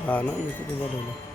हा ना मी किती बनवलं.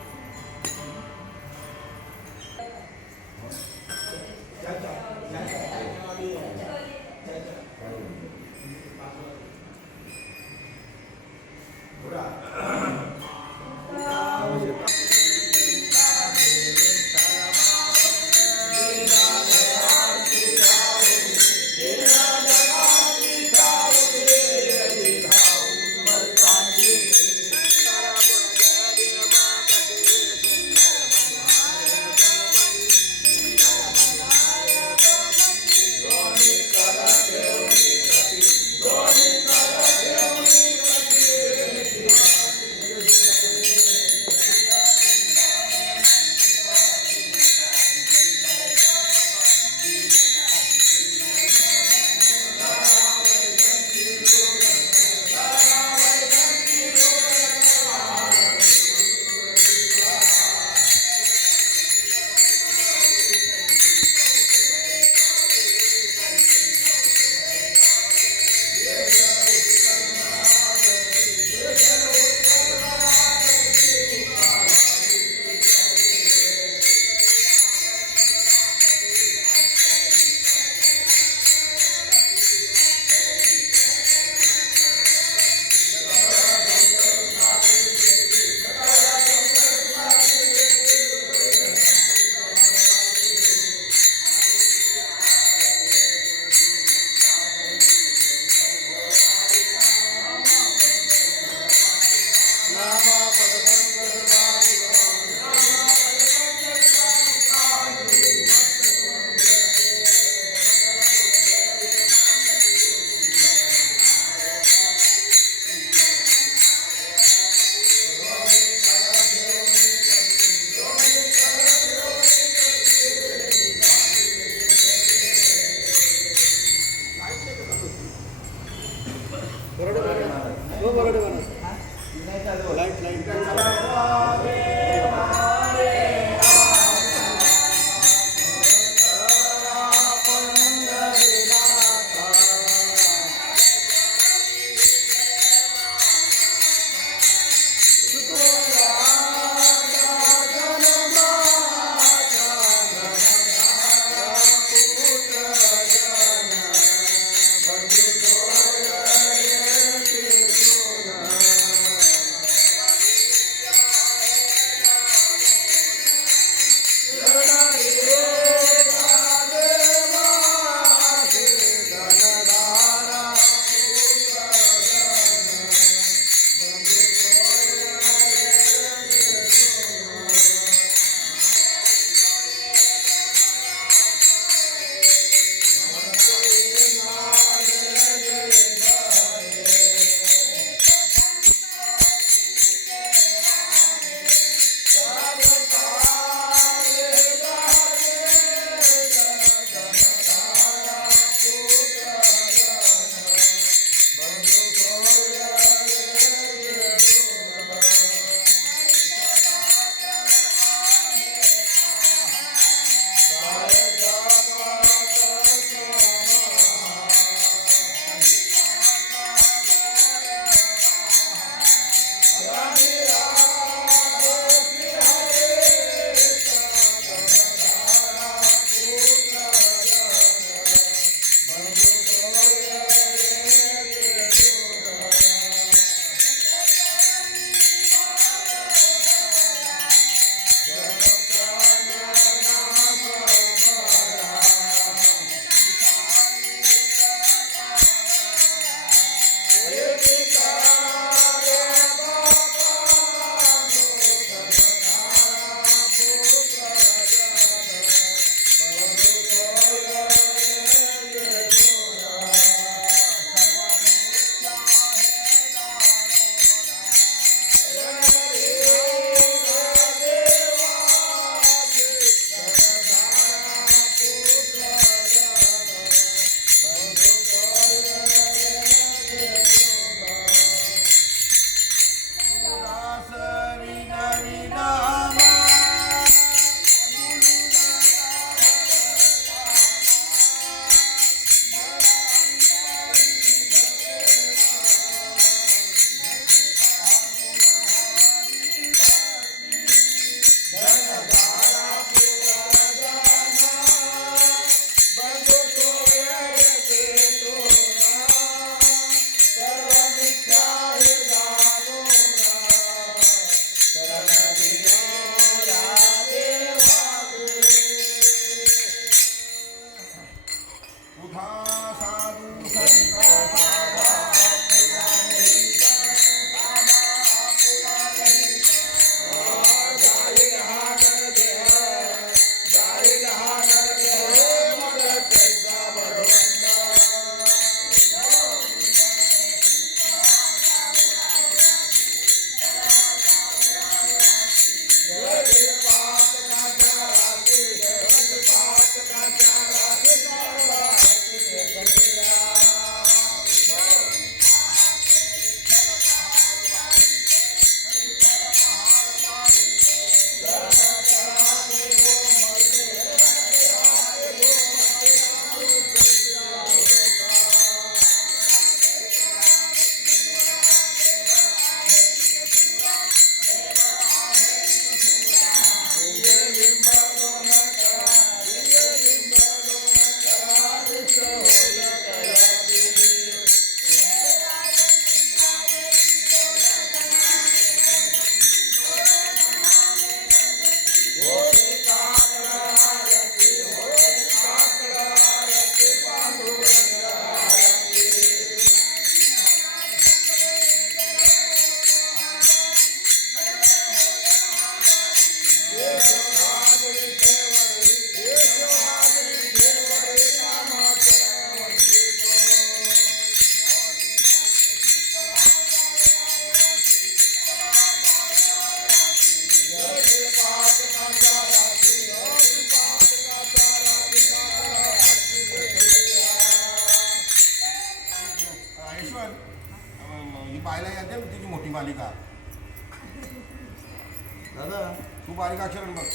बारीक अक्षर बघ.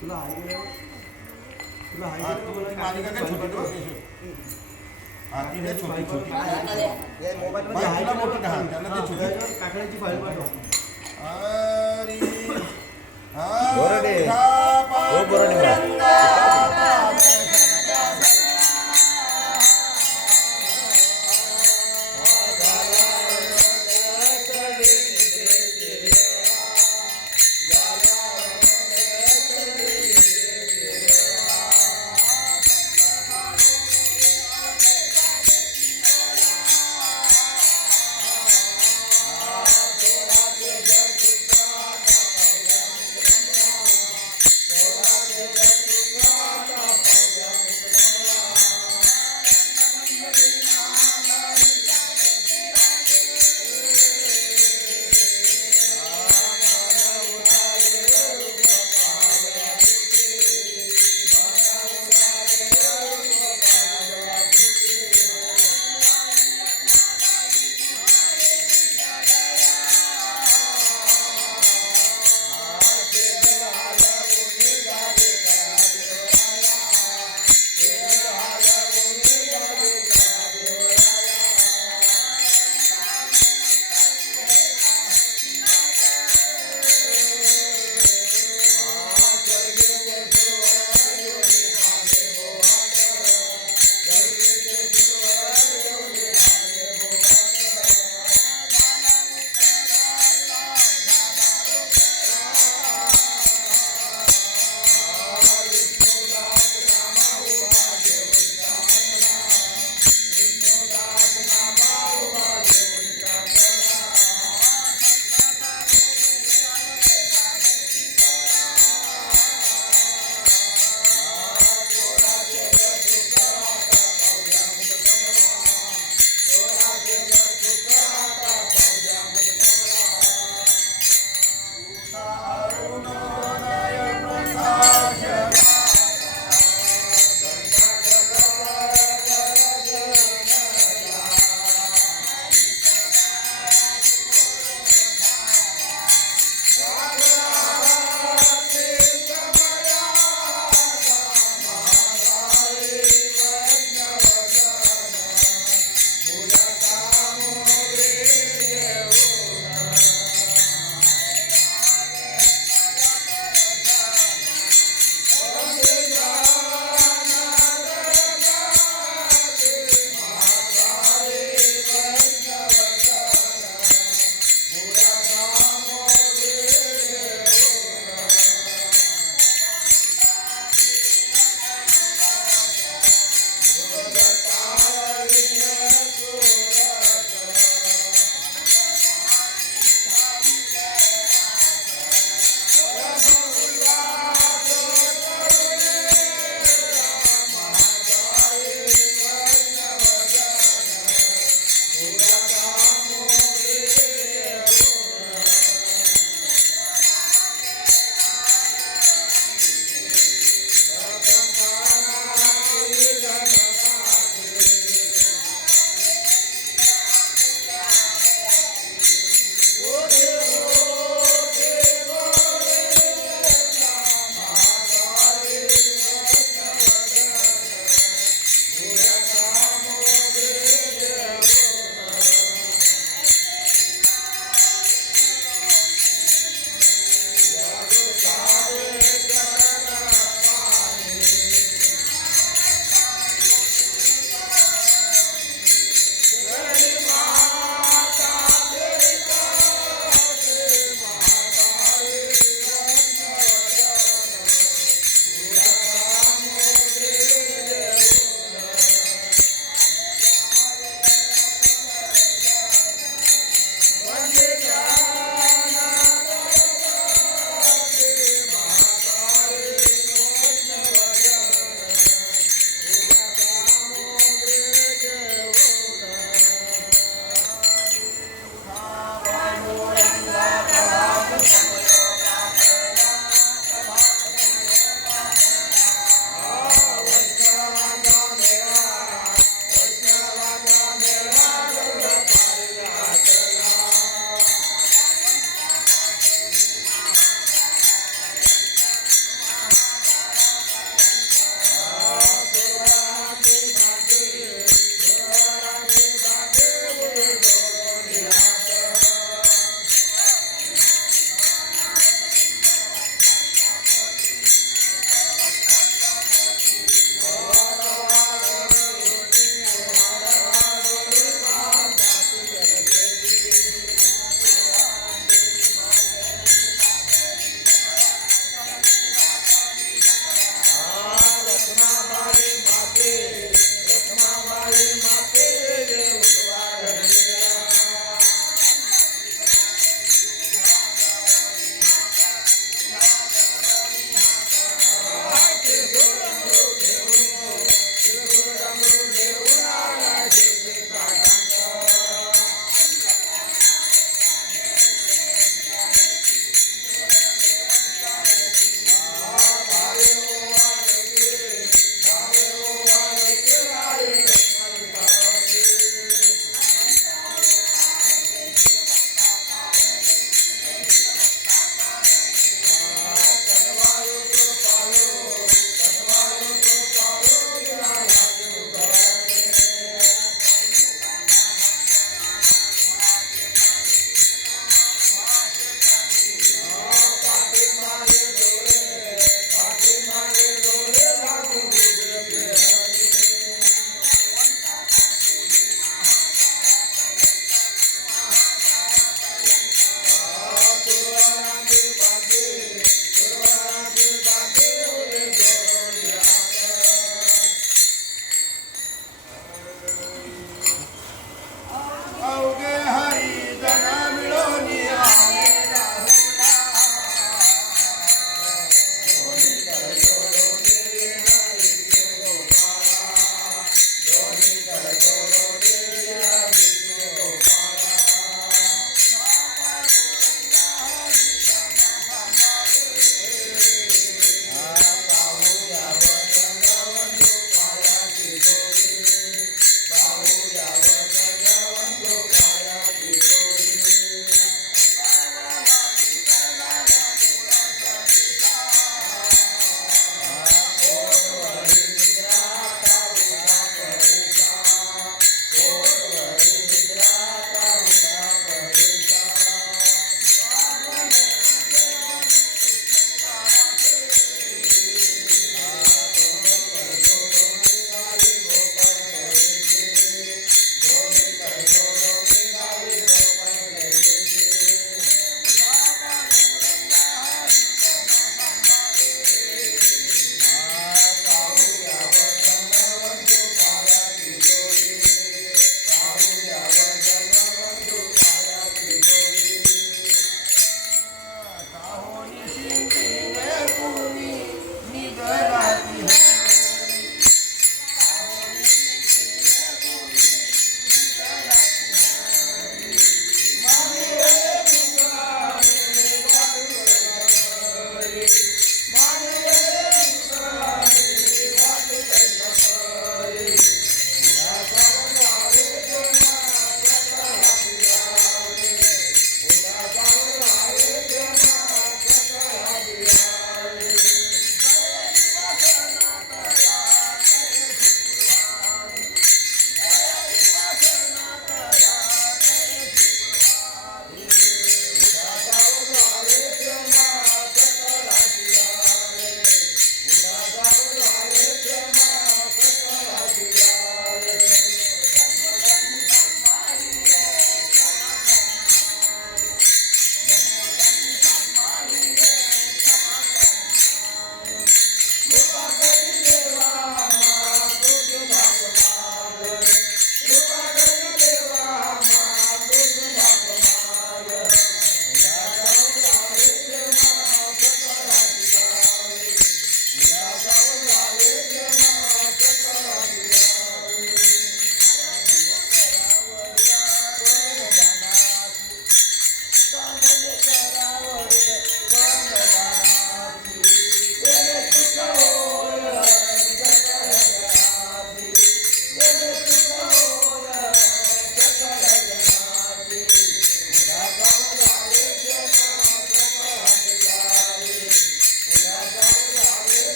तुला आहे तुला हा, तू ती मालिका काय छोटी बघ. हा, ती नाही छोटी छोटी. मोबाईल बाई, तुला मोठी का? त्याला ते छोटी. काकड्याची फाईल पाठव. हरी बोराडे. हो, बोराडे बा.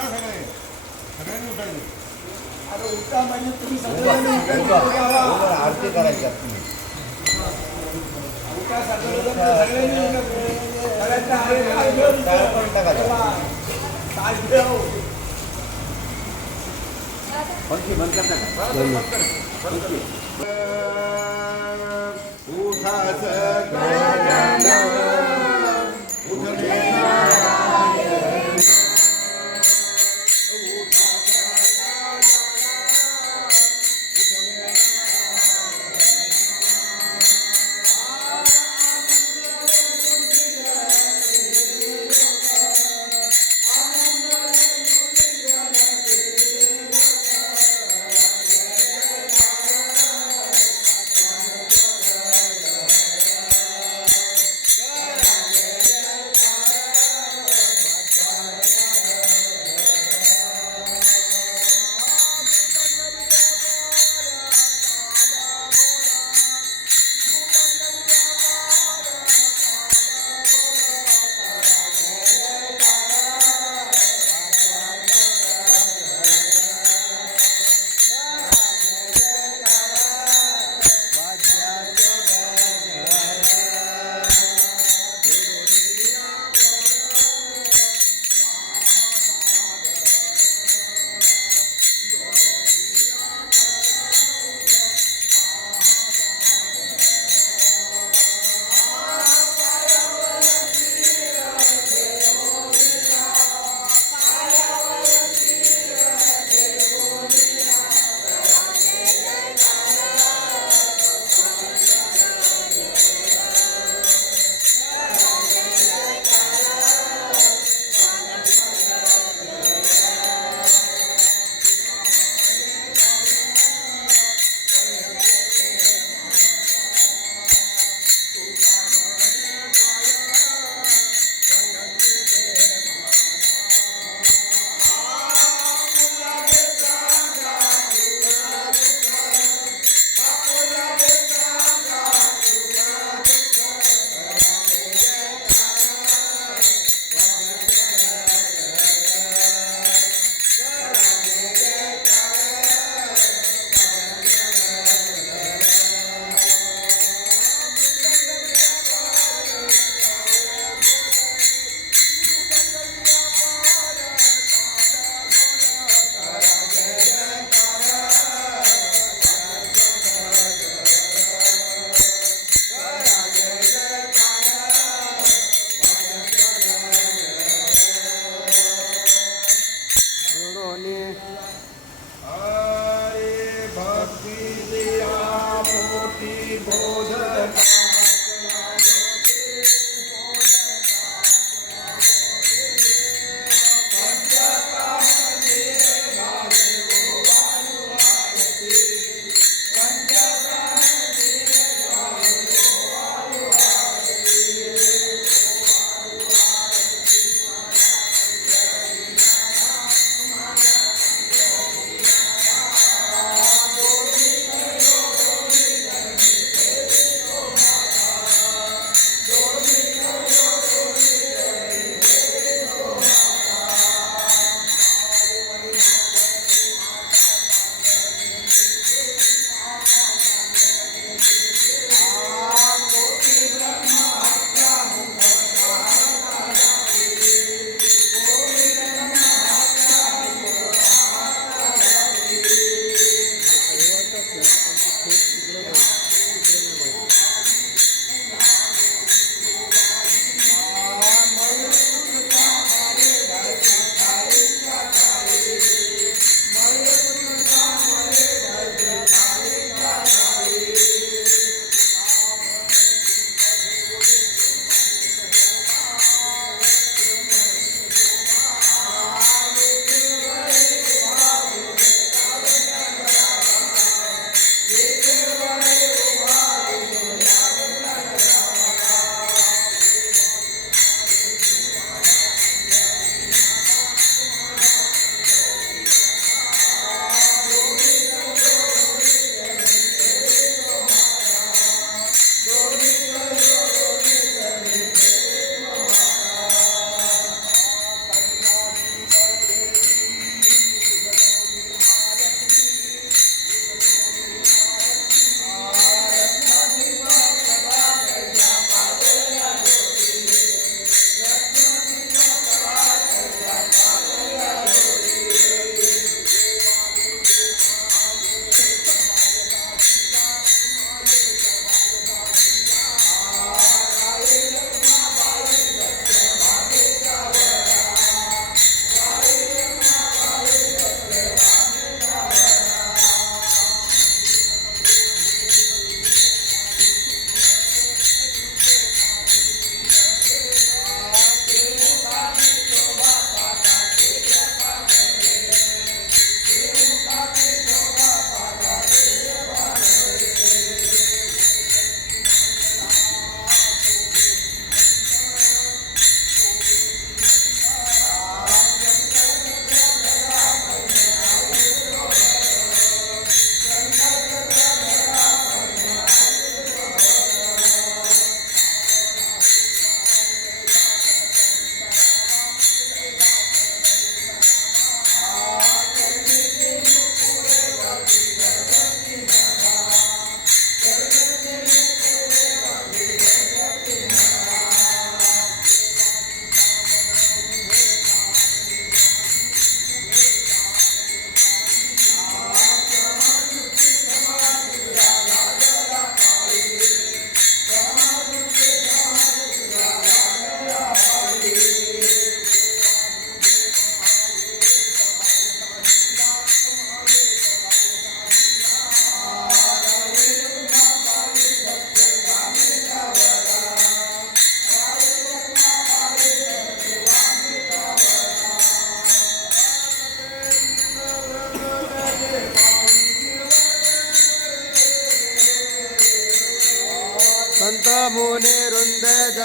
उठा सगळे सगळ्यांनी उठायचं. अरे उठा म्हणजे तुम्ही उभा सगळ्यांनी उभा उभा आरती करायची तुम्ही उठा सगळ्यांनी सगळ्यांच्या हात घेऊन टाळ पण टाकायचा ताट ठेव. पंखी बंद करता उठा सगळे उठले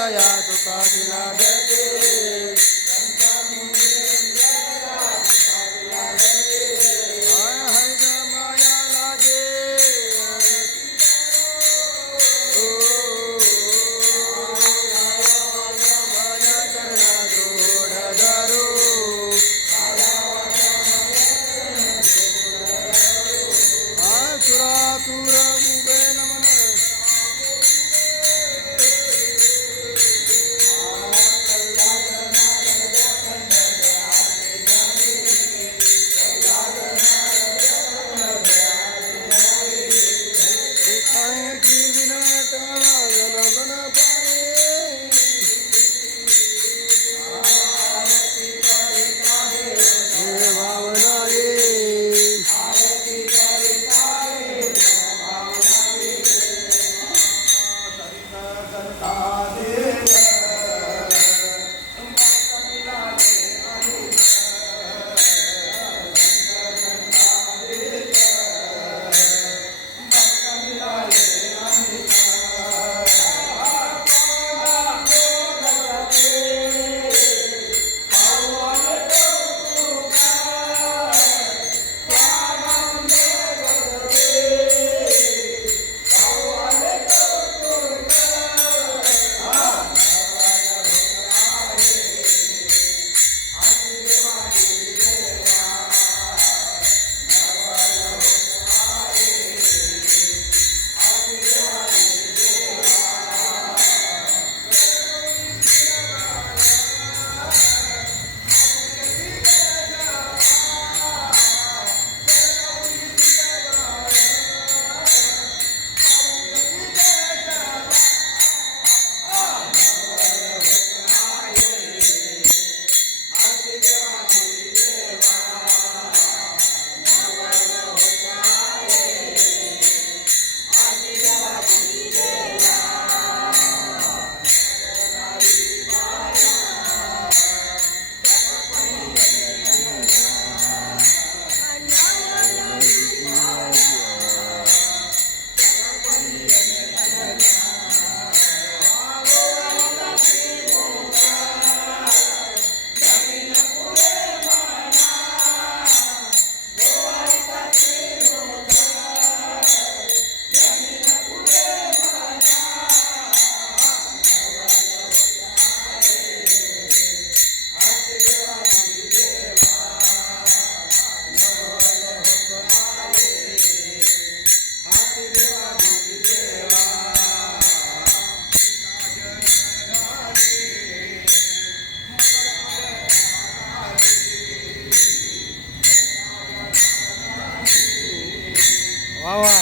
या सुखाची लाभते हाय हरिग माया लागे माझ्या चरणा दृढ धरू सुरातुर उभे नमन एकाएकी विनाट नमन पाये भावनाये वा वा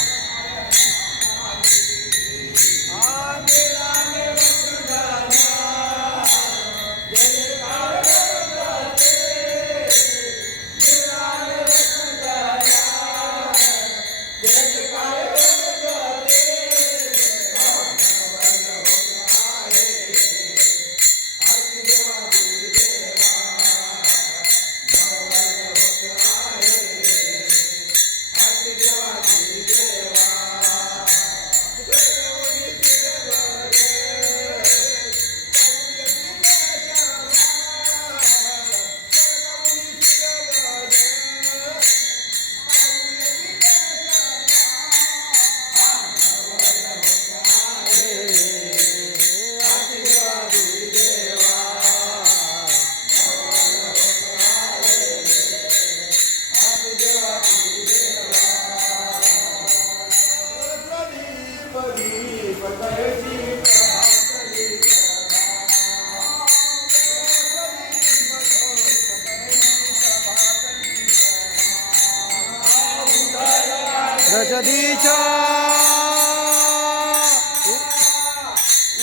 दशदीच्या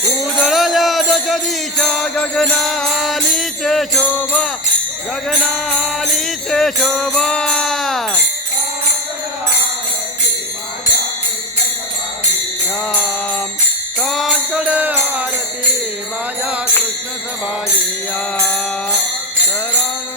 उजळल्या दशदीच्या गगनालीचे शोभा गगनालीचे शोभा राम काकडे आरती माझ्या कृष्ण सभाजिया शरण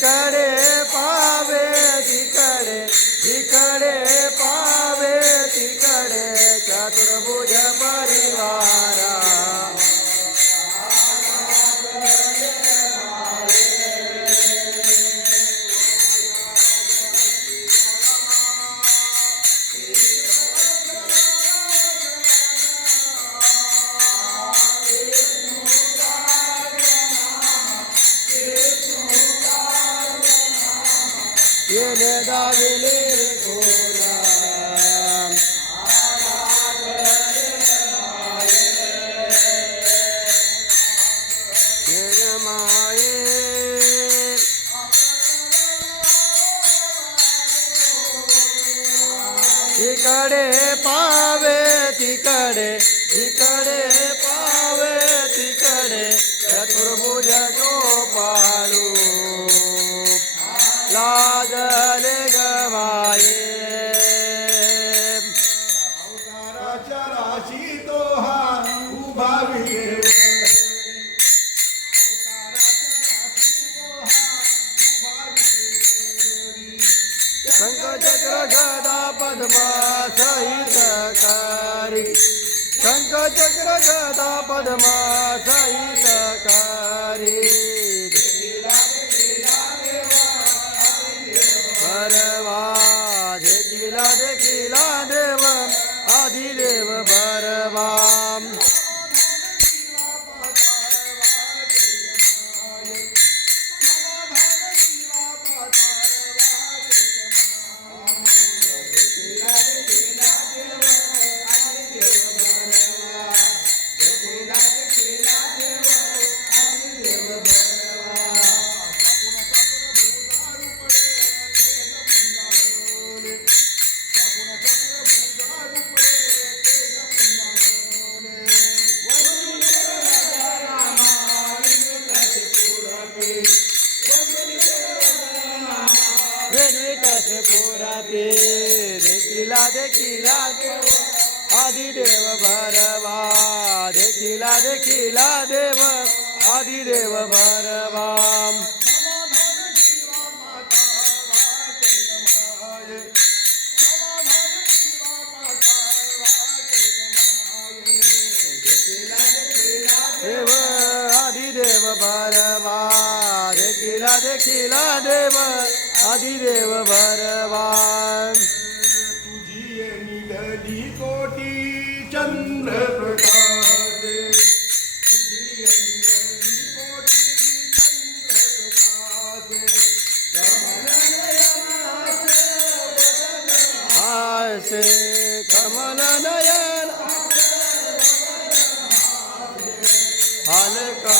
इकडे पावे तिकडे इकडे पावे तिकडे चतुर्भुज परिवारा येले दाविले गोरा माये इकडे पावे तिकडे इकडे पावे तिकडे चतुर्भुज गोपाळू लागले गमाये अवताराच्या राशी तो हा उभा विहीर शंख चक्र गदा पद्मा सहित कारी शंख चक्र गदा पद्मा सहित कारी भरवा देखिला देव आदिदेव भरवा पुराते देखिला देव आदिदेव भरवा देखिला देव आदिदेव भरवा देव आदिदेव भरवा देखिला देव आदिदेव भरवा तुझी निघली कोटी चंद्र प्रकाश तुझी निघली कोटी चंद्र प्रकाश आसे कमल नयन हलका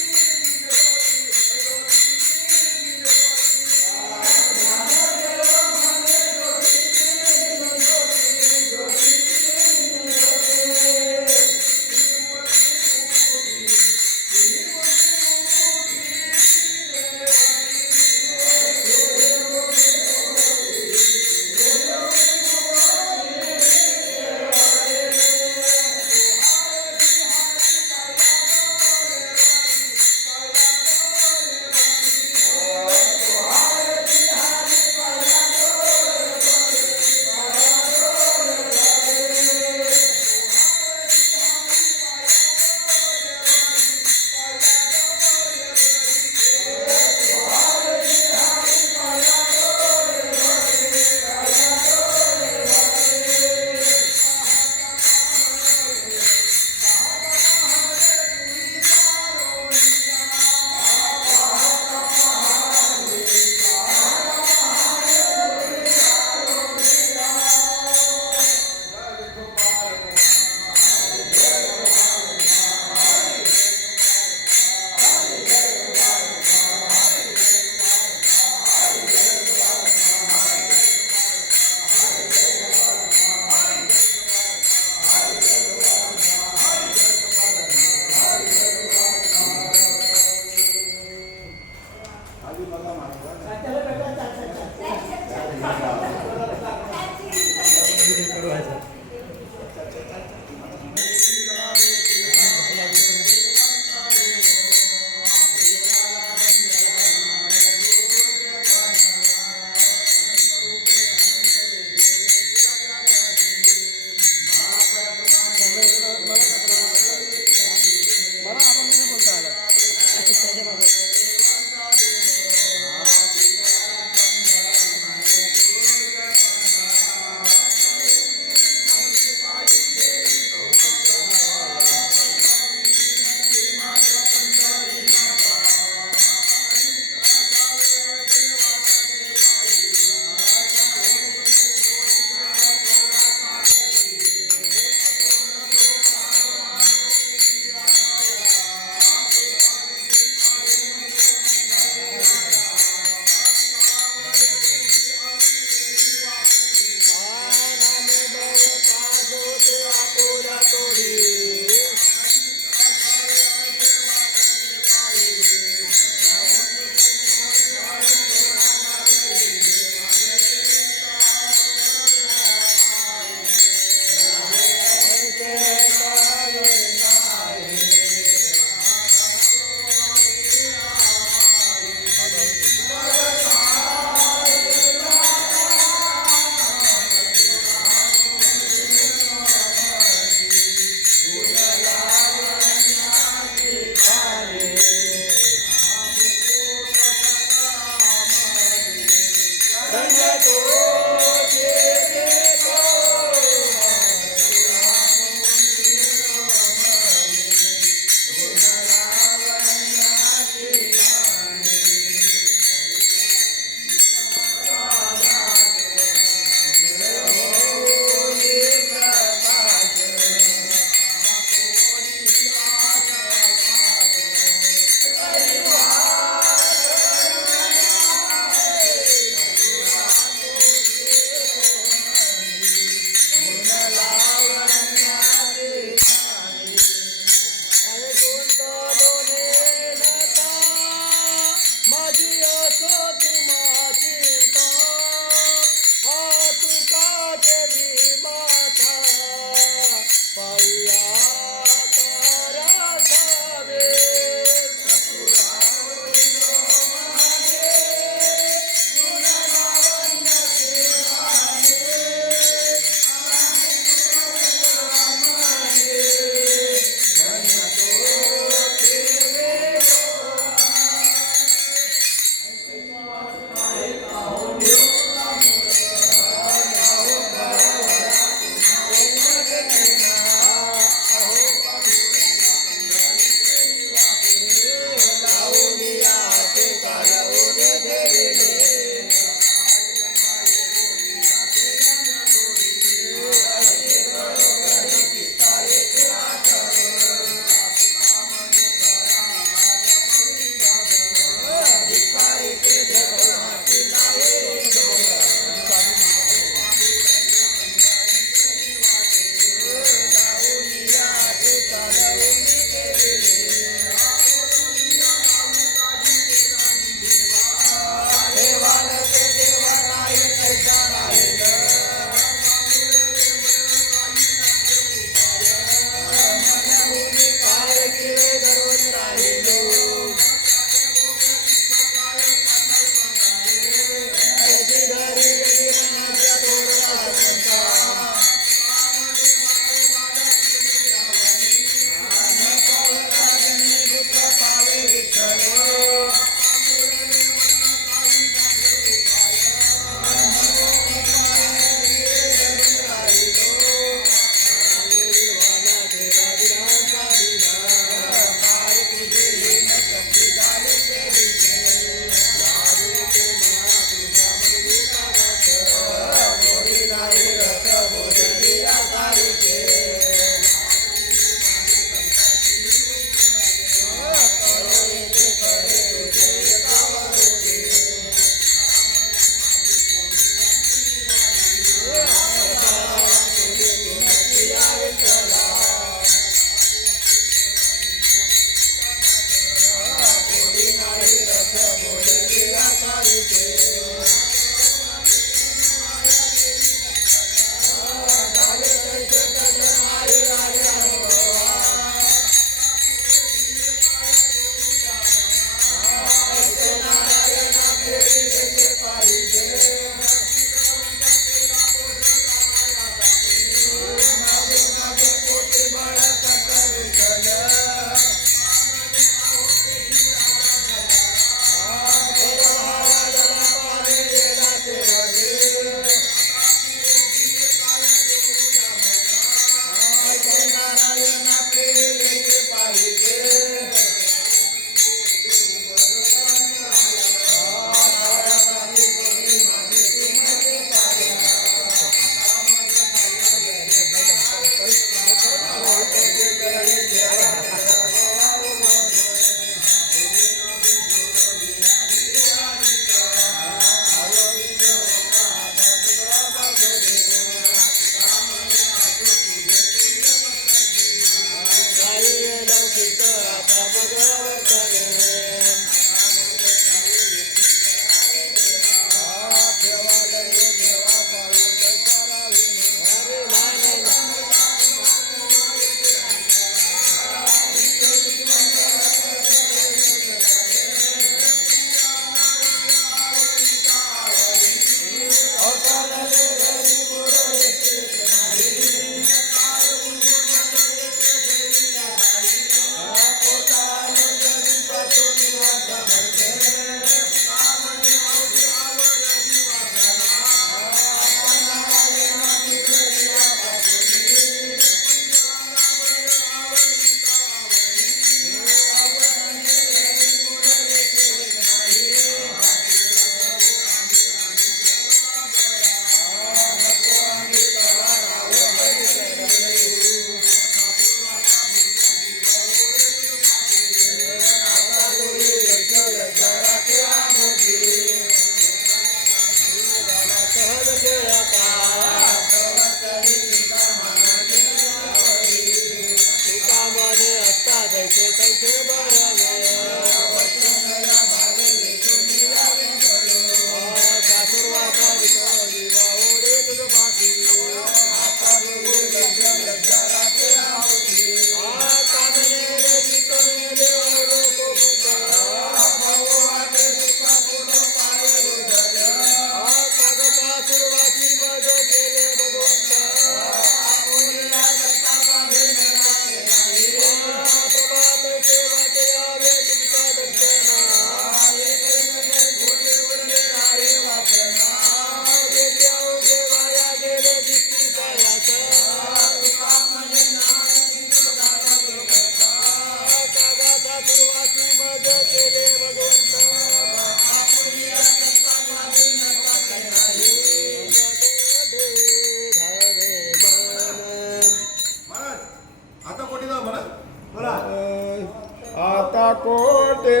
कोटे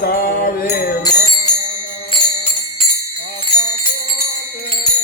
धावे माना आता कोटे धावे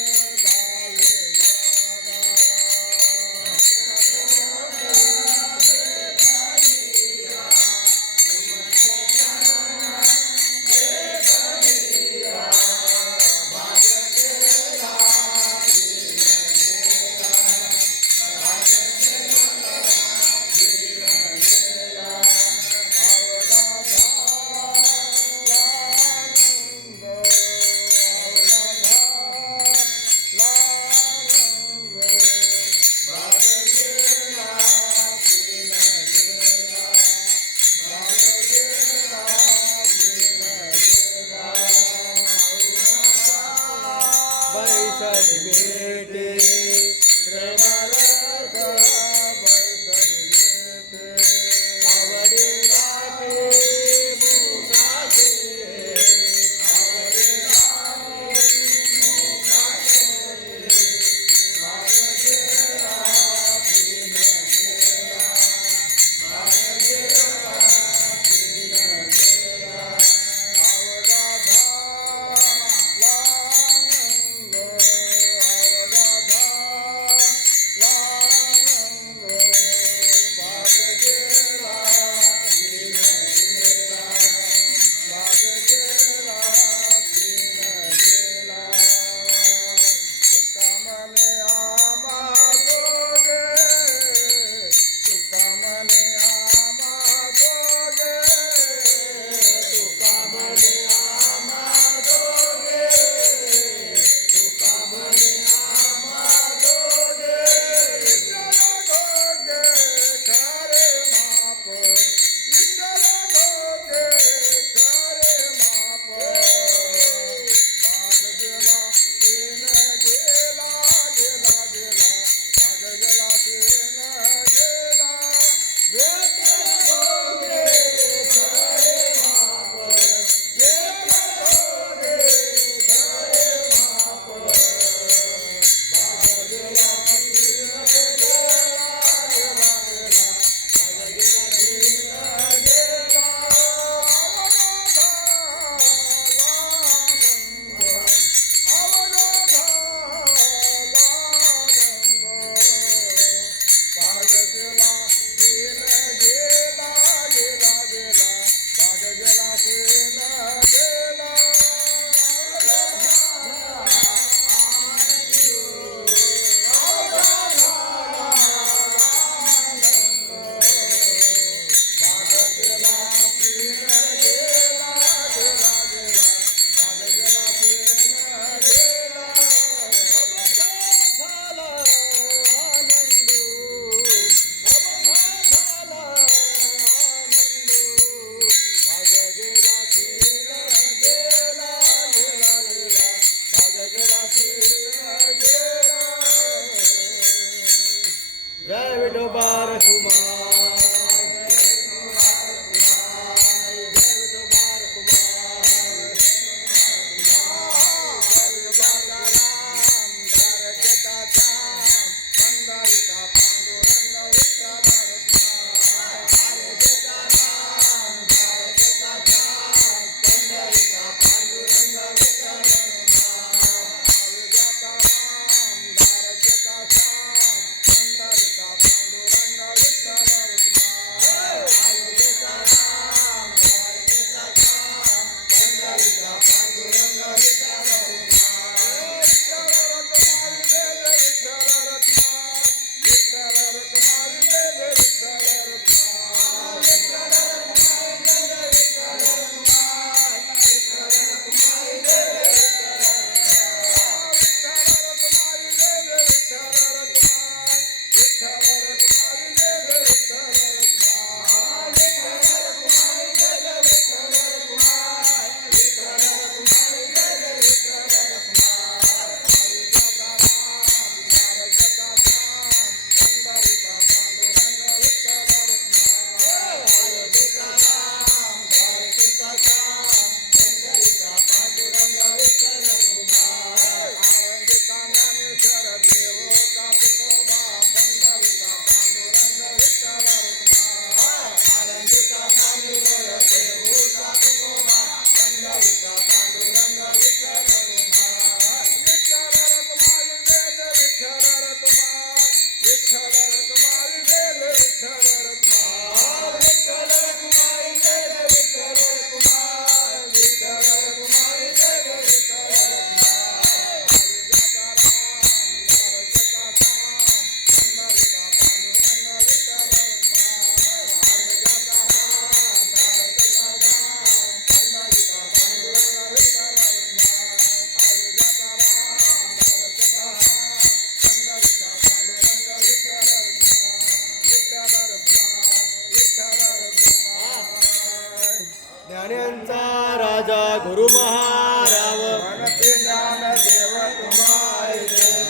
ज्ञान्यांचा राजा गुरु महाराव मनते ज्ञान देव तुम्हारे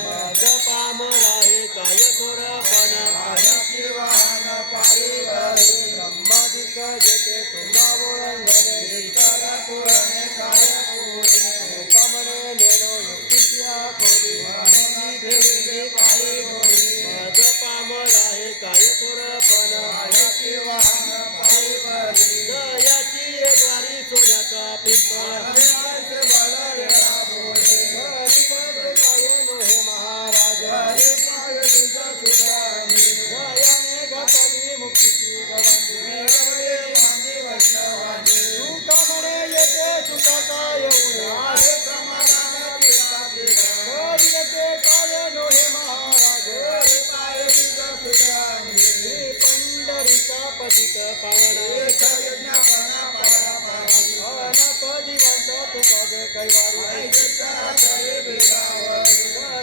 माझ पाम राहे काय थोरपण माझी वाहन पायी बरे ब्रह्मादिक जेते तुम्हा ओळंगणे इतर तुरणे काय पुरे कमने नेनो युक्तीची खोली म्हणून ठेविले पायी डोळे माझ पाम राहे काय थोरपण माझी वाहन पायी बरे गयाची द्वारी सोन्याचा पिंपळ हरिचे बळ रेडा बोले हरिपद गायन हे महाराज हरी पाय निज सुदानी गयाने घातली मुक्तीची गवंडी मिळवले मांडी वैष्णवानी तुका म्हणे येते सुखाचा एवढे आहे समाधान चित्ताचे हरिते काय नो हे महाराज हरी पाय निज सुदानी श्री पंढरीचा पतित पावन एक यज्ञापना परापारी अनाथ जीवंत तुकाज कैवारी ऐकता करे बिरावरी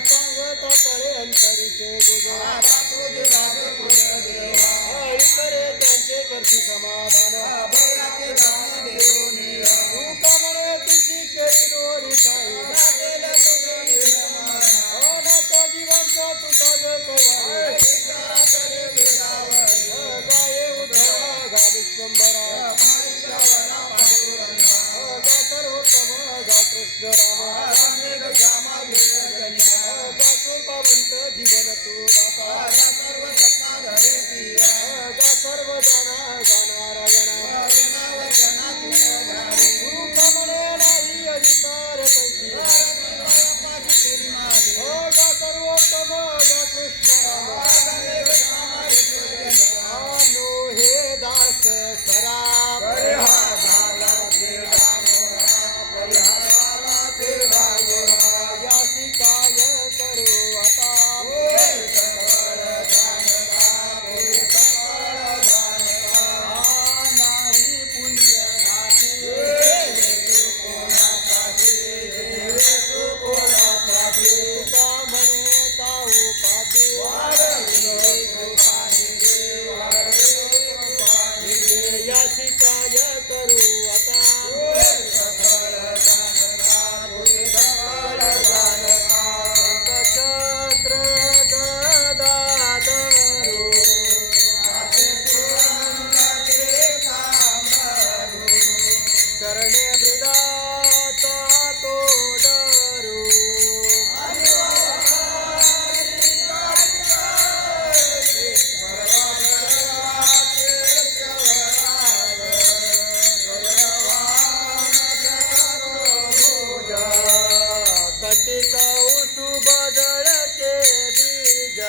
सांगता तळे अंतरीचे गुज आता तुझे लागे पुण्य देवा हळी करे त्यांचे करती समाधान अभयाचे दान देऊन या तुका म्हणे तुझी केली दोरी साई केलं तुझे निर्माण अनाथ जीवंत तुकाज कैवारी ऐकता करे बिरावरी गाये उद्धवा गा विश्वंभरा माईच्या वरा पांडुरंगा गा सर्वोत्तम गा कृष्ण राम रामेग श्यामा विश्वजन्या गा कृपावंत जीवन तू दाता राजा सर्व सत्ता धरे पिया गा सर्व जना गा नारायण वचनाची धारे तुका म्हणे नाही अधिकार तैसी गा सर्वोत्तम गा कृष्ण राम आनो हे दास सराप यासी काय करू आता नाही पुण्य तुका म्हणे काहू पापी यासी काय करू आता शस्त्र गदाधरू शरणे वृदाचा तो डरू कंटिक उसु बदळ के बीज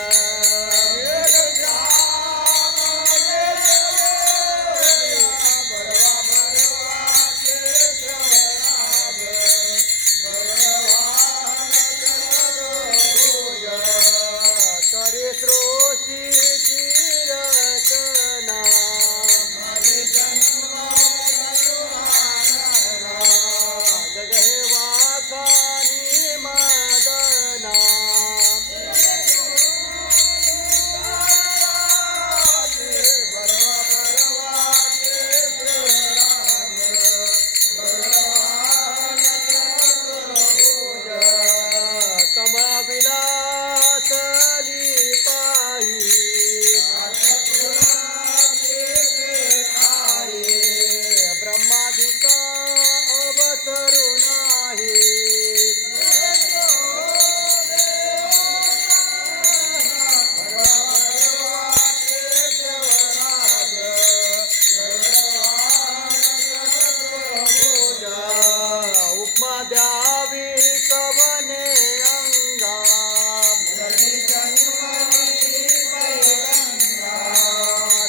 करे सृष्टीची रचना जग हे वाखानी मदना कमळा विलासली पाही ब्रह्मादिका अवसरू नाही उपमा द्यावी कवने अंगा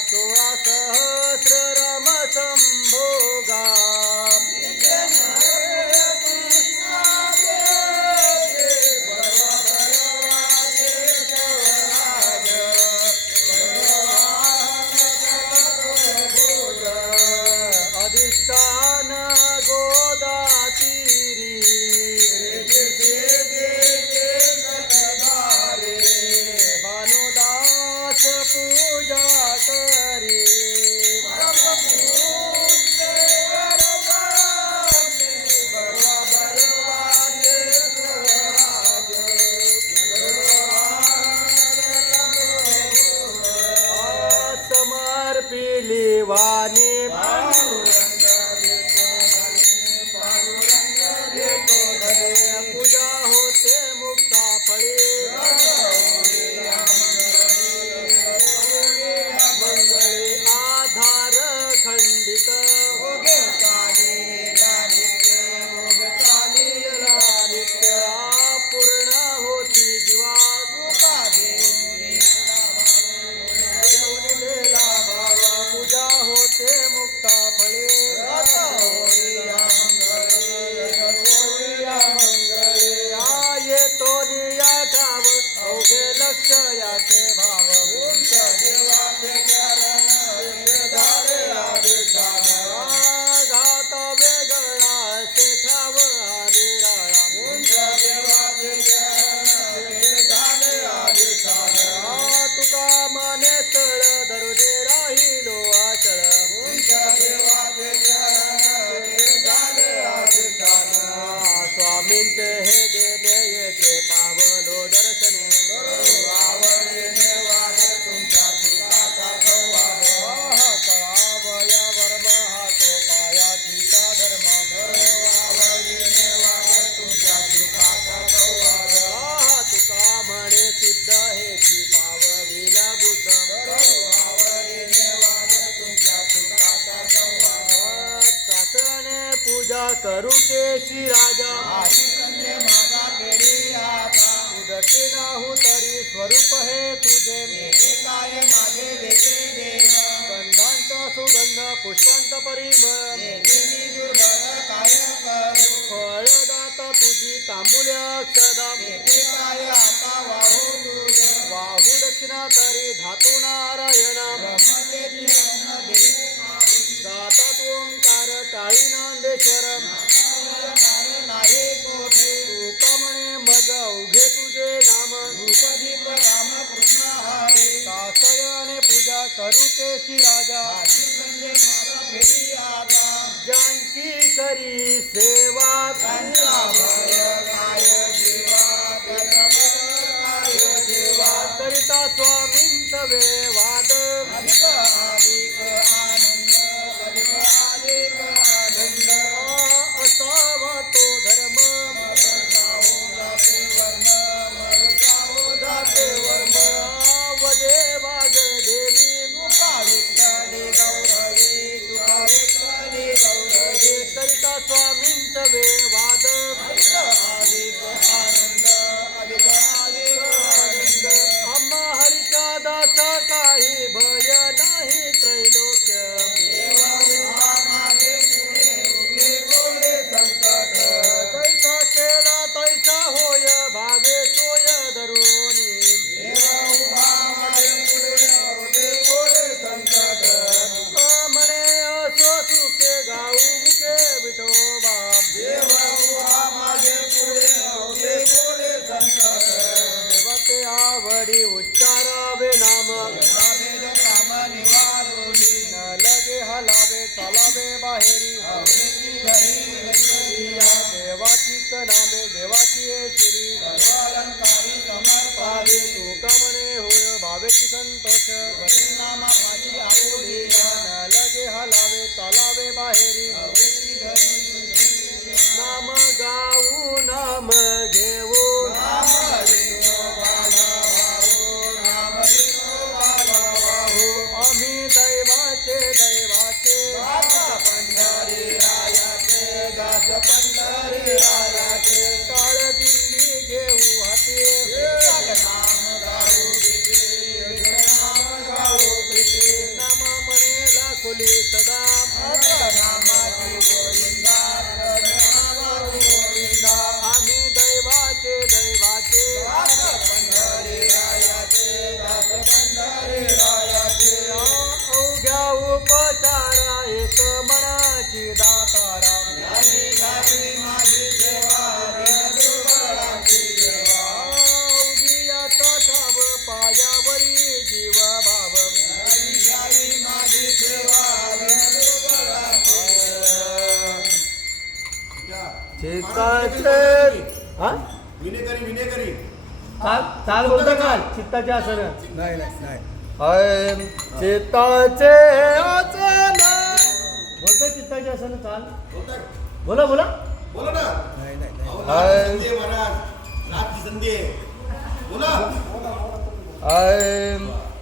सोळा सहस्र रम संभोगा अधिष्ठान गोदातीरी भानुदास पूजा करी धनी पूजा होते मुक्ता फळे मंगळे आधार खंडित नित्य पूर्ण होती जीवा जेवलेला भाव पूजा होते मुक्ता फळे येतो निया ठाव अवघे लक्ष याचे भाव घात वेगळा असे ठाव निराळा तुका माने तळ धरुदे राहिलो आचळ स्वामींचे हे देणे येते पावलो दर्शने कळावया वर्म हा तो पायाचीचा धर्म तुका म्हणे सिद्ध हेची पावविल बुद्ध चाचणे पूजा करू केशी राजा दक्षिणाहू तरी स्वरूप हे तुझे गंधांचा सुगंध पुष्पांत परिमळ फळदात तुझी तांबुल्या अक्षदा वाहू दक्षिणा तरी धातू नारायण गातात ओंकार टाळी नांदेश्वर तुका म्हणे मज उघे तुझे नाम कासयने पूजा करू केशी राजा ज्यांची करी सेवा करिता स्वामींच वेवाद असावा तो धर्म वदे वाग देवी करिता स्वामींच वेवाद आम्हा हरिचा दास काही भय नाही त्रैलोक्य तैसा केला तैसा होय भावे सोय धरुनी म्हणे असो सुखे गाऊ मुखे विठोबा देवते आवडी उच्चारावे नाम न लगे हलावे चालावे बाहेरी देवाचीच नामे देवाची श्री तुका म्हणे होय भावेची संतोष न लगे हलावे चालावे बाहेरी नाम गाऊ नाम घेऊ आम्ही दैवाचे काळ दिंडी घेऊ हाती नाम म्हणेला खुली सदा आम्ही दैवाचे अवघ्या उपचारा एक मनाची दातारा अवघी आता ठाव पायावरी जीव भाव चित्ताचे हा विनेकरी चाल बोलता काल चित्ताचे आसन नाही चित्ताचे आसन असं चाल बोलताय? बोला बोला बोला ना. नाही नाही नाही. अहो, नाथची संधी आहे महाराज. नाथची संधी आहे. बोला.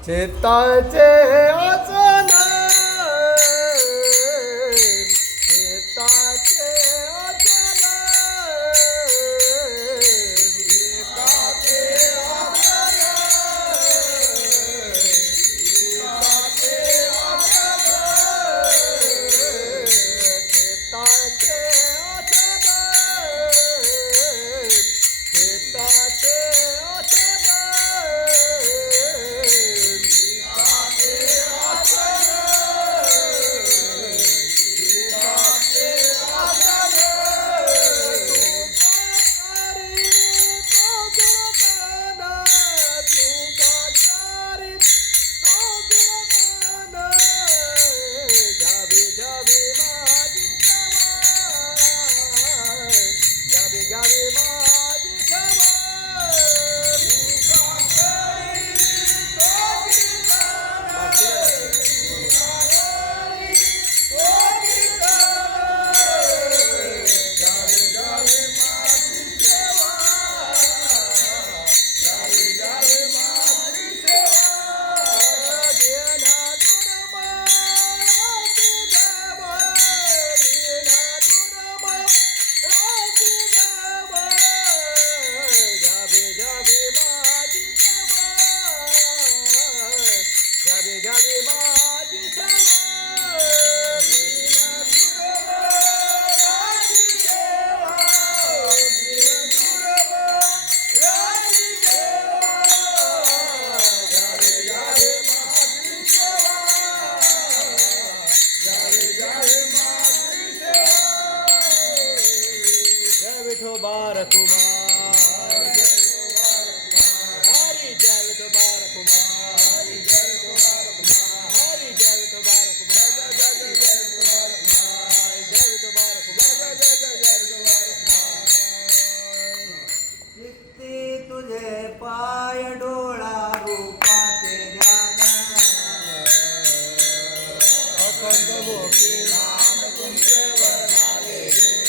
चेताचे अचन चेताचे अचन विठोबार कुमार हरी जय विठोबार कुमार हरी जय विठोबार कुमार हरी जय विठोबार कुमार जय जय जय विठोबार कुमार जय विठोबार कुमार जय जय जय विठोबार कुमार चित्ती तुझे पाय डोळा रूपाचे ध्यान अखंड मोके नाम तुमचे वर्णावे गुण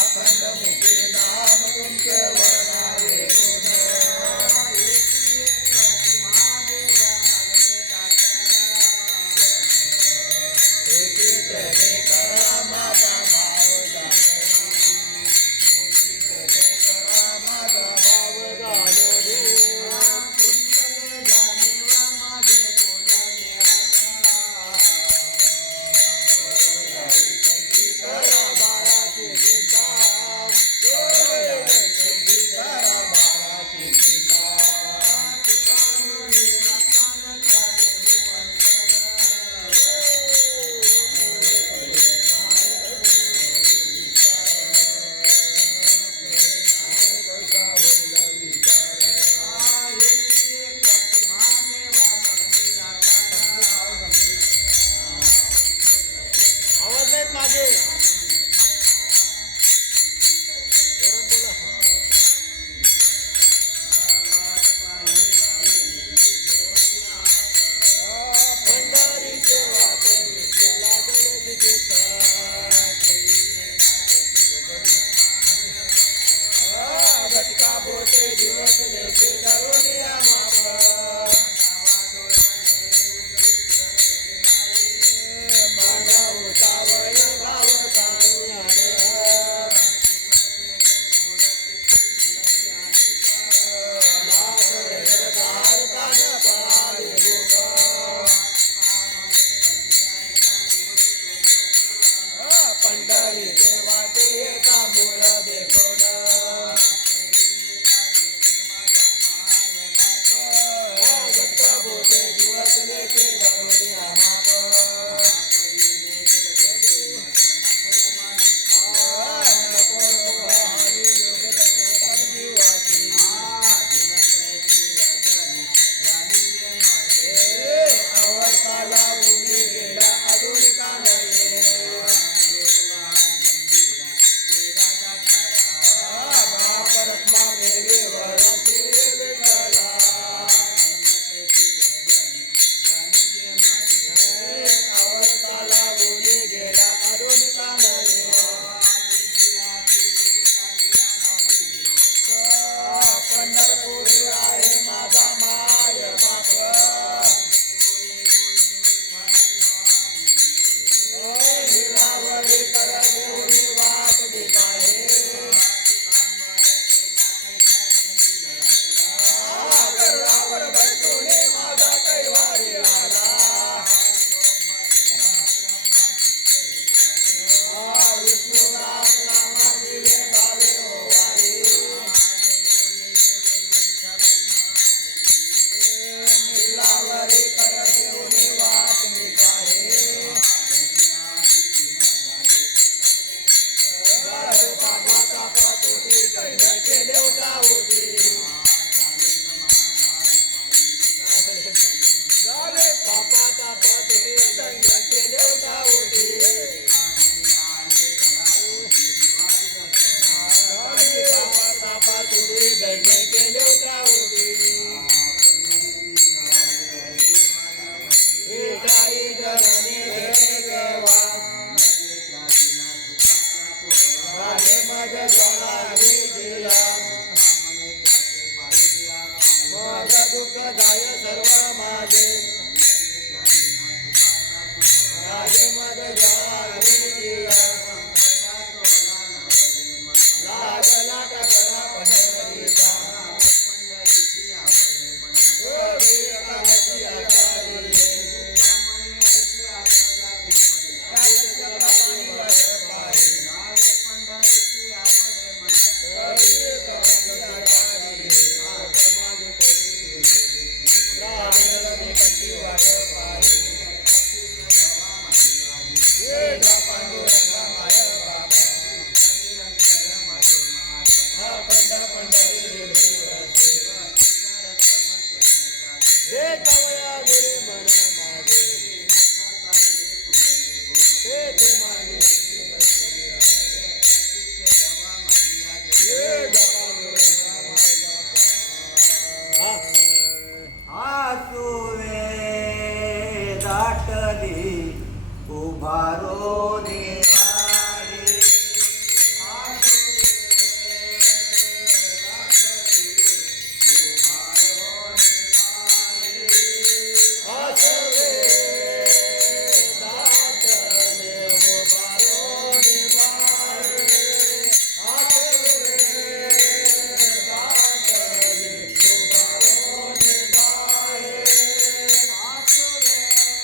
अखंड मुखे नाम तुमचे वर्णावे गुण एकीच हे करा माझा भाव जाणवी एकीच हे करा माझा भाव गालोरी कुंतले जाणीव माझे बोलणे आता उभारो देवारे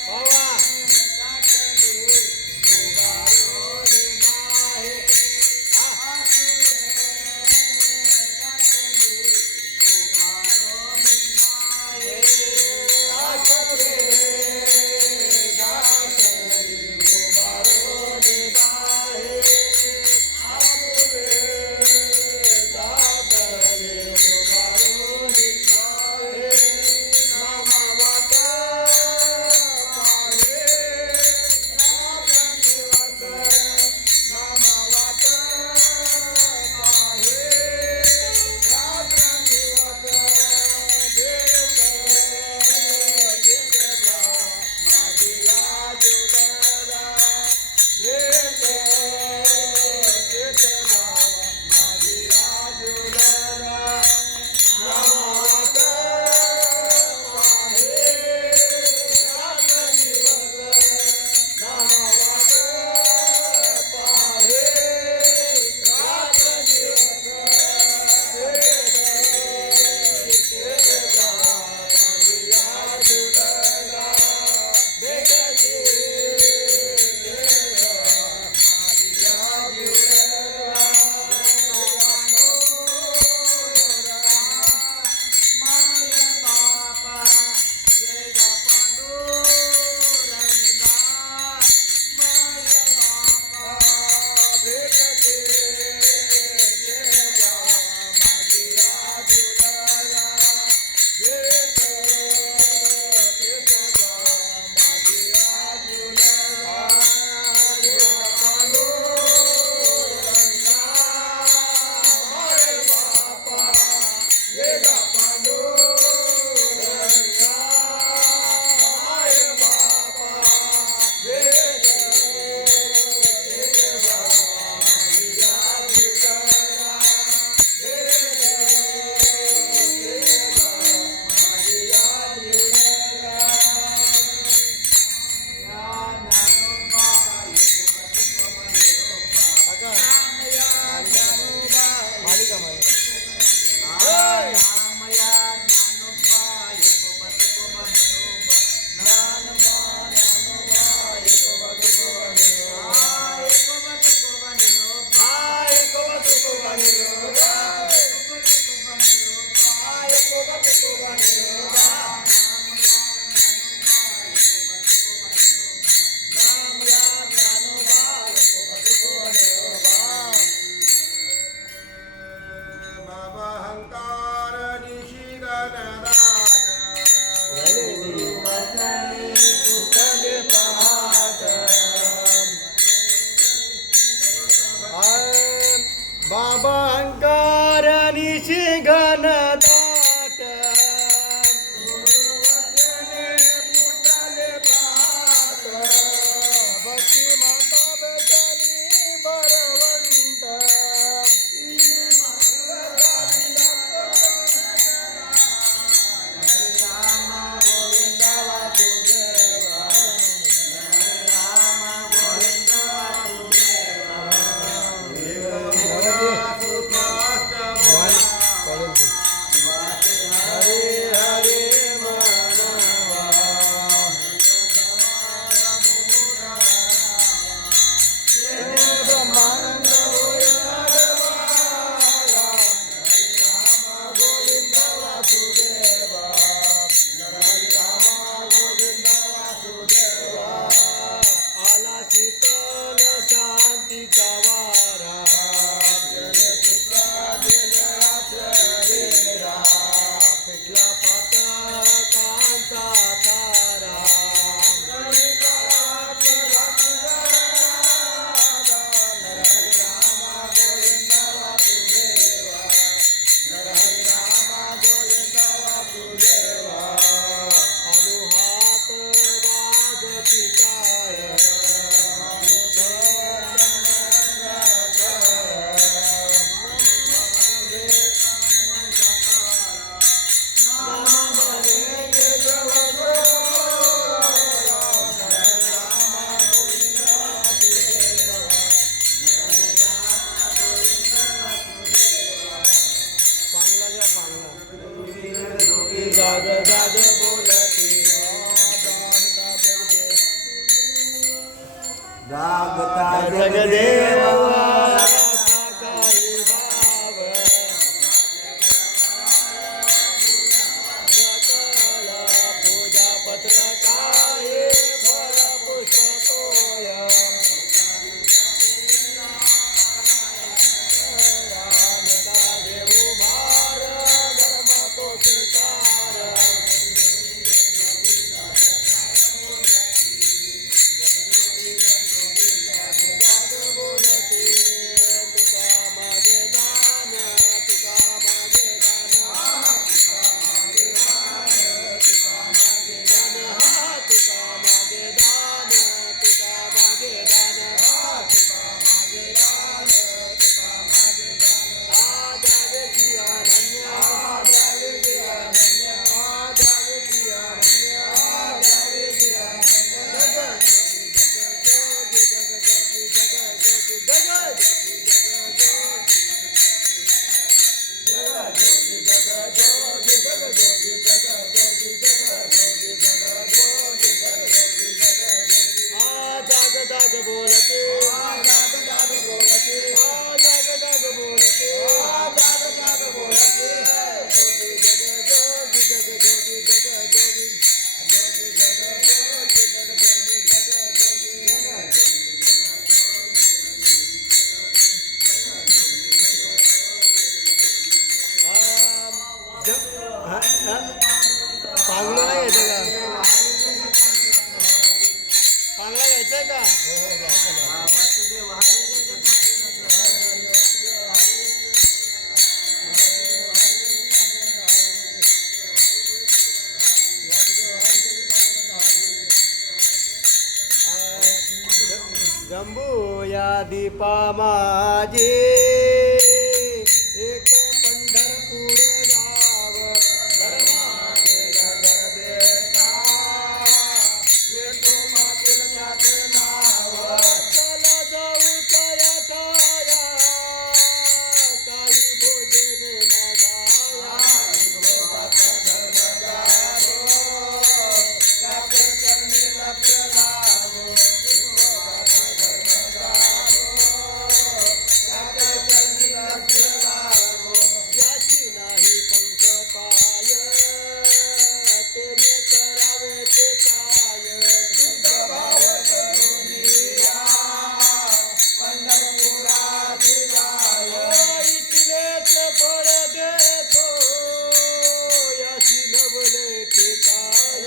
बाबा जाग बोलते जागता जगदेव जगदेव साकारी भाव सकल पूजा पत्र काय फळ पुष्प तोय रामता देऊ भार धर्म कोटी तार जाग बोलते तुका मागे दान तुका मागे दान हा तुका मागे दान तुका मागे दान आजावे की अनन्य आजावे की अनन्य आजावे की अनन्य आजावे की जाग जाग बोलते जाग जाग बोलते जाग जाग बोलते जाग जाग बोलते जोगी जग जोगी जग जोगी जग जोगी जोगी जग जोगी जग जोगी जग पांगलं नाही घ्यायचं का पांगला घ्यायचंय का जंबू या दीपा माझे एक पंढरपूर गाव धर्माचे नगर देता येतो मातील त्याचे नाव चला जाऊ तया ठाया काही भोजन मागाया विठोबाचा धर्म गावो त्याचे करणी लक्ष लावो विठोबाचा धर्म गावो त्याचे करणी लक्ष लावो याची नाही पंख पाय तेने करावे ते काय शुद्ध भाव करुनिया पंढरपुरात जाय इथलेच फळ देतो याची नवले ते काय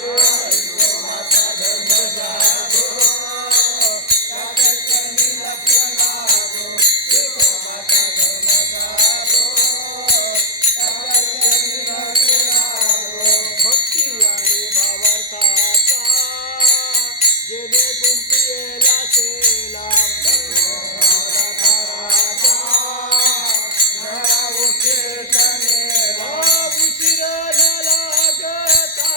विठोबाचा धर्म जागो त्याचे करणी लक्ष लावो विठोबाचा धर्म जागो त्याचे करणी लक्ष लावो भक्ती आणि भावार्थाचा जेणे गुंपियेला सेला उशीर न लागता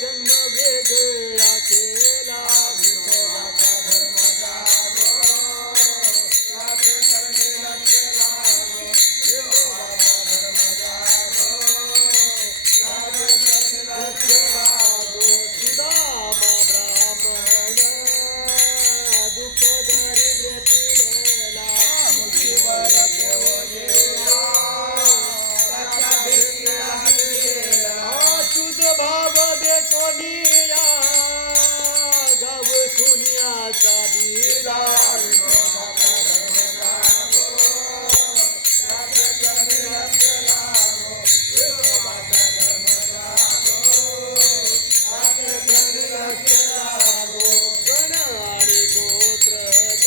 जन्म वेगळा केला विठोबाचा धर्म जागो त्याचे करणी लक्ष लावो विठोबाचा धर्म जागो त्याचे करणी लक्ष लावो सुदामा ब्राह्मण दुःख दरिद्रतेला मुठीवर ठेवलेला त्याच्या भेटीला गेला शुद्ध भाव देखोनिया गाव सोनियाचा दिला विठोबाचा धर्म जागो त्याचे करणी लक्ष लावो विठोबाचा धर्म जागो त्याचे करणी लक्ष लावो गण आणि गोत्रज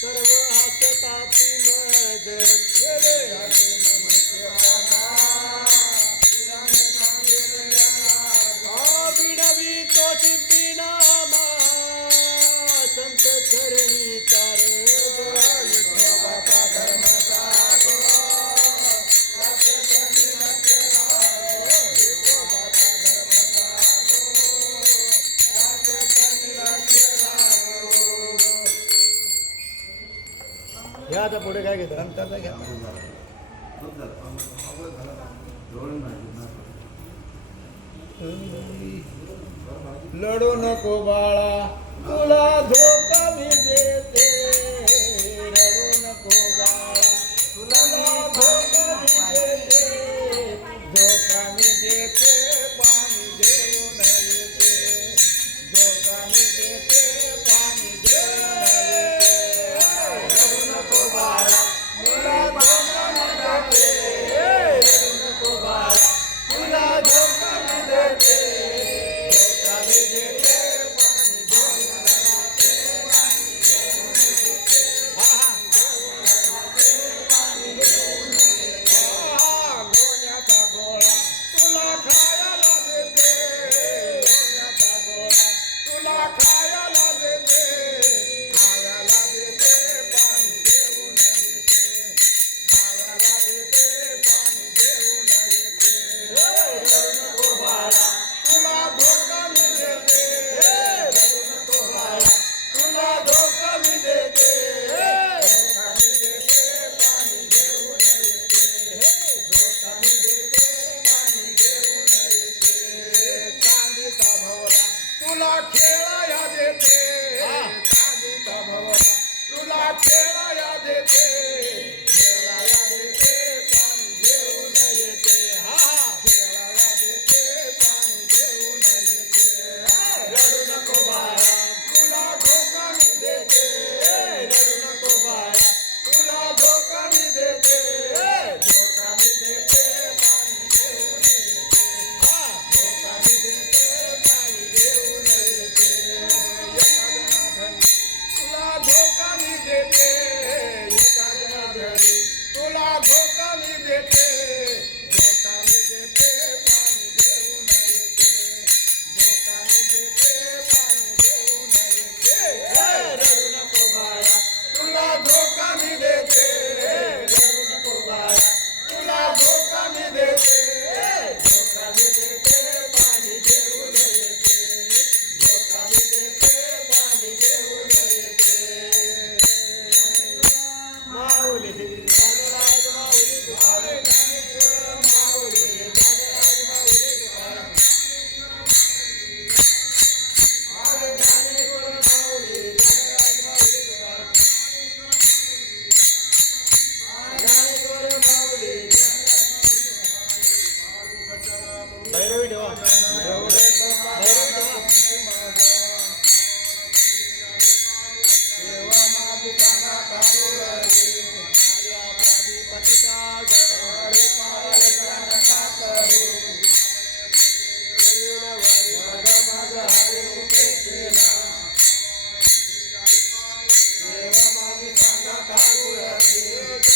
सर्व हसतात मज गेले हसे नमस्कारा शिराने सांगितले विडवी तो चिंपिनामा संत चरणी चार विठोबाचा धर्म जागो त्याचे करणी लक्ष लावो विठोबाचा धर्म जागो त्याचे करणी लक्ष लावो या आता पुढे काय घेतात नंतर घ्या. लढू नको बाळा तुला धोका मी देते रडू नको बाळा तुला धोका मी देते धोका मी देते पाणी देऊन येते धोका मी देते पाणी देऊन येते रडू नको बाळा तुला धोका मी देते रडू नको बाळा तुला धोका मी देते तुला खेळाया देते चांदीचा भवरा तुला खेळाया देते खेळाया देते पाणी घेऊन येते खेळाया देते पाणी घेऊन येते रडू नको बाळा तुला धोका मी देते रडू नको बाळा तुला धोका मी देते धोका मी देते पाणी घेऊन येते धोका मी देते पाणी घेऊन येते तुला धोका मी देते तुला धोका मी देते धोका मी देते पाणी घेऊन येते धोका मी देते पाणी घेऊन येते रडू नको बाळा तुला धोका मी देते रडू नको बाळा तुला धोका मी देते धोका मी देते पाणी घेऊन येते धोका मी देते पाणी घेऊन येते माऊली ज्ञानराज माऊली तुकाराम ज्ञानेश्वर माऊली ज्ञानराज माऊली तुकाराम ज्ञानेश्वर माऊली ज्ञानराज माऊली तुकाराम ज्ञानेश्वर माऊली भैरवी ठेवा भैरवी ठेवा देवा माझी सांगा काळुराई माझ्या प्राधिपतीचा गळे पायाचा नका करू माझा हरी केला देवा माझी सांगा काळुराई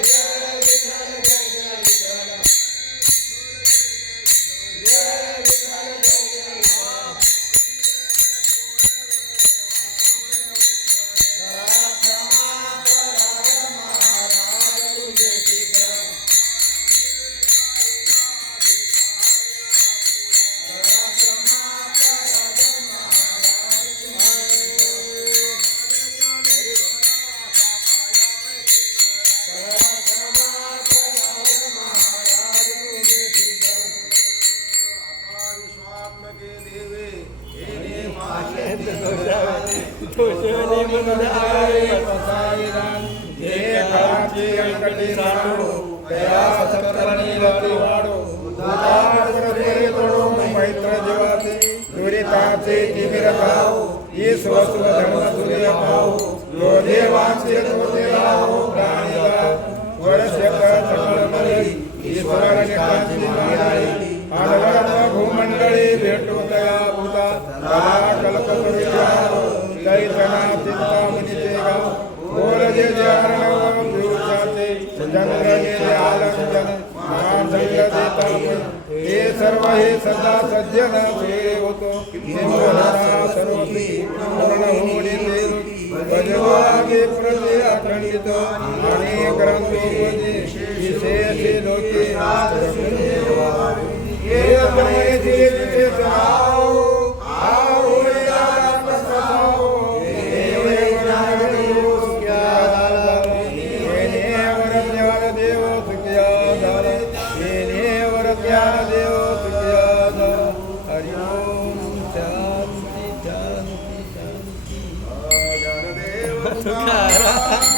जय विठ्ठल जय जय विठ्ठल जय विठ्ठल जय जय विठ्ठल मैत्र जीवाचे दुरिताचे तिमिर भाव ये स्वस्व धर्म सूर्य भाव यो देवांचे तोते लावो प्राणीला वर्षक सकळ मरी ईश्वर निकाची मायाळी आढळत भूमंडळी भेटू दया भूता कल्पकरुषा दैतना चिंतामणीचे गाव बोल जे हरणव दिवसाचे चंद्र आलंजन महासंग देता हे सर्व हे सदा सज्जन से होतो सर्वती पूर्ण होणे भजवागे प्रति अखंडित आणि ग्रंथोपदी विशेष लोके हे समय धीरे धीरे जाओ आओ या प्रसाओ देव सुखिया तुकाराम